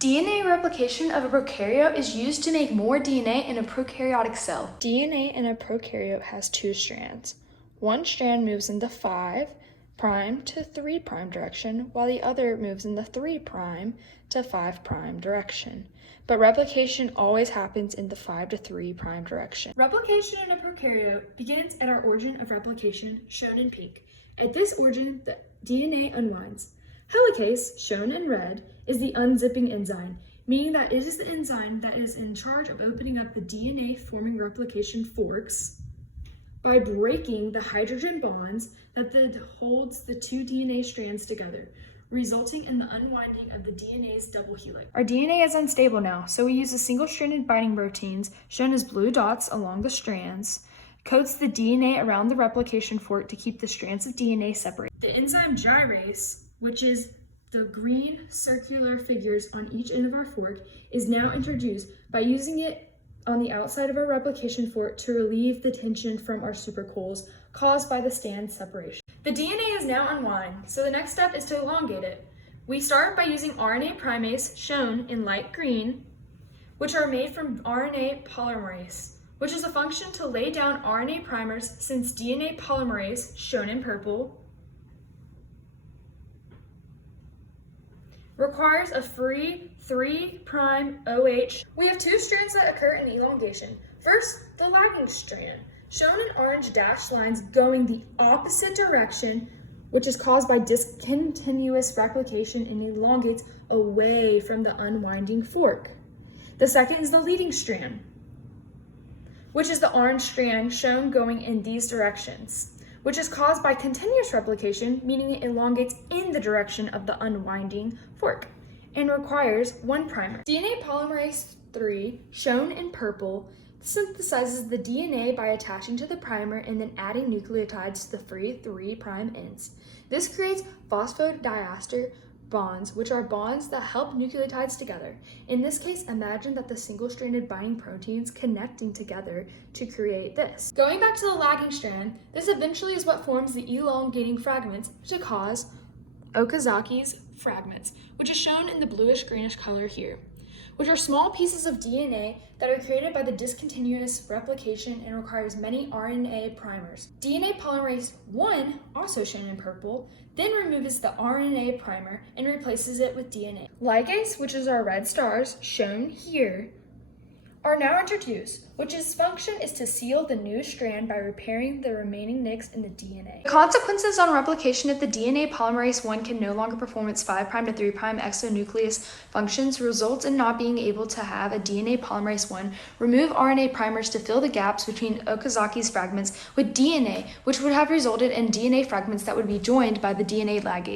DNA replication of a prokaryote is used to make more DNA in a prokaryotic cell. DNA in a prokaryote has two strands. One strand moves in the 5' to 3' direction, while the other moves in the 3' to 5' direction. But replication always happens in the 5' to 3' direction. Replication in a prokaryote begins at our origin of replication, shown in pink. At this origin, the DNA unwinds. Helicase, shown in red, is the unzipping enzyme, meaning that it is the enzyme that is in charge of opening up the DNA-forming replication forks by breaking the hydrogen bonds that holds the two DNA strands together, resulting in the unwinding of the DNA's double helix. Our DNA is unstable now, so we use the single-stranded binding proteins, shown as blue dots along the strands, coats the DNA around the replication fork to keep the strands of DNA separate. The enzyme Gyrase, which is the green circular figures on each end of our fork, is now introduced by using it on the outside of our replication fork to relieve the tension from our supercoils caused by the strand separation. The DNA is now unwound, so the next step is to elongate it. We start by using RNA Primase, shown in light green, which are made from RNA Polymerase, which is a function to lay down RNA primers, since DNA polymerase, shown in purple, requires a free 3' OH. We have two strands that occur in elongation. First, the lagging strand, shown in orange dashed lines going the opposite direction, which is caused by discontinuous replication and elongates away from the unwinding fork. The second is the leading strand, which is the orange strand shown going in these directions, which is caused by continuous replication, meaning it elongates in the direction of the unwinding fork, and requires 1 primer. DNA polymerase 3, shown in purple, synthesizes the DNA by attaching to the primer and then adding nucleotides to the free 3' ends. This creates phosphodiester bonds, which are bonds that help nucleotides together. In this case, imagine that the single-stranded binding proteins connecting together to create this. Going back to the lagging strand, this eventually is what forms the elongating fragments to cause Okazaki's fragments, which is shown in the bluish-greenish color here, which are small pieces of DNA that are created by the discontinuous replication and requires many RNA primers. DNA polymerase 1, also shown in purple, then removes the RNA primer and replaces it with DNA. Ligase, which is our red stars, shown here, are now introduced, which its function is to seal the new strand by repairing the remaining nicks in the DNA. The consequences on replication if the DNA polymerase 1 can no longer perform its 5' to 3' exonuclease functions results in not being able to have a DNA polymerase 1 remove RNA primers to fill the gaps between Okazaki's fragments with DNA, which would have resulted in DNA fragments that would be joined by the DNA ligase.